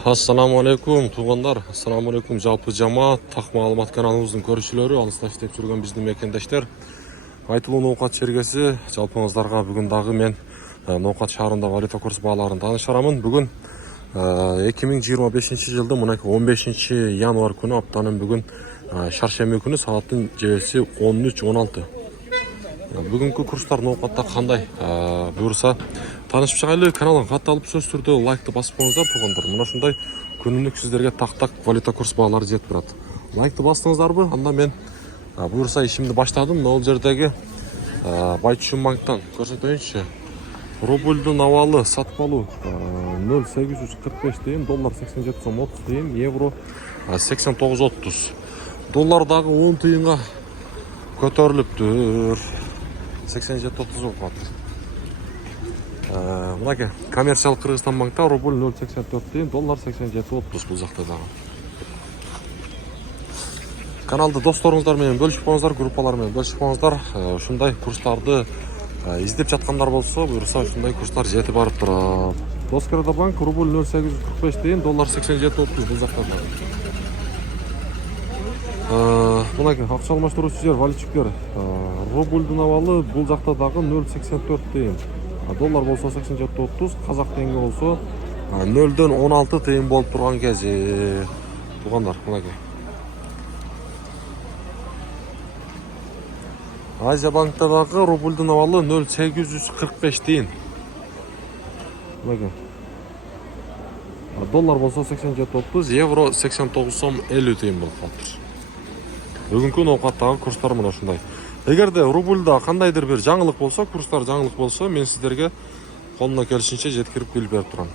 Assalamu alaikum туғандар, assalamu alaikum жалпы жамаат, так маалымат каналыбыздын көрүүчүлөрү, алыста иштеп жүргөн биздин мекендештер. Айтылуу ноокат чергеси жалпыңыздарга бүгүн дагы мен Ноокат шаарында валюта курс бааларын таанышырамын. Бүгүн 2025 жылдын мынакей 15 январь күнү, аптанын бүгүн шаршемби күнү сааттын жебеси 13:16. Бүгүнкү курстар ноокатта кандай буюрса таанышып чыгайлы. Каналга катталып сөз түрдө лайкты басып коюңуздар тугандар. Мына ушундай күнүнүк сиздерге так валюта курс баалары жетип турат. Лайкты бастыңыздарбы? Анда мен буюрса ишимди баштадым. Могул жердеги Байтүшүн банктан көрсөтөйүнчү. Рубльдун абалы сатпалуу 0,845 тыйын, доллар 87 сом 30 тыйын, евро 89.30. Доллар дагы 10 тыйынга көтөрүлүптүр. 87.30 болуп калат. Мынакей коммерциялык Кыргызстан банкта рубль 0,84 тыйын, доллар 87.30 бул жакта дагы. Каналды досторуңуздар менен бөлүшүп коюңуздар, группалар менен бөлүшүп коюңуздар. Ушундай курстарды издеп жаткандар болсо, буюрса ушундай курстар жетип барып турат. Доскерда банк рубль 0,845 тыйын, доллар 87.30 бул жакта дагы. Мынакей акча алмаштыруучу жер, валютчиктер. Рубльдун абалы бул жакта дагы 0,84 тыйын. Доллар болсо 87.30, казак теңге болсо 0,16 тыйын болуп турган кези. Тугандар, мынакей. Азия банкта дагы рубльдун абалы 0,845 тыйын. Мынакей. Доллар болсо 87.30, евро 89 сом 50 тыйын болуп калат. Бүгүнкү ноокаттагы курстар мына ушундай. Эгерде рубльда кандайдыр бир жаңылык болсо, курстар жаңылык болсо, мен сиздерге колумдан келишинче жеткирип билип берип турам.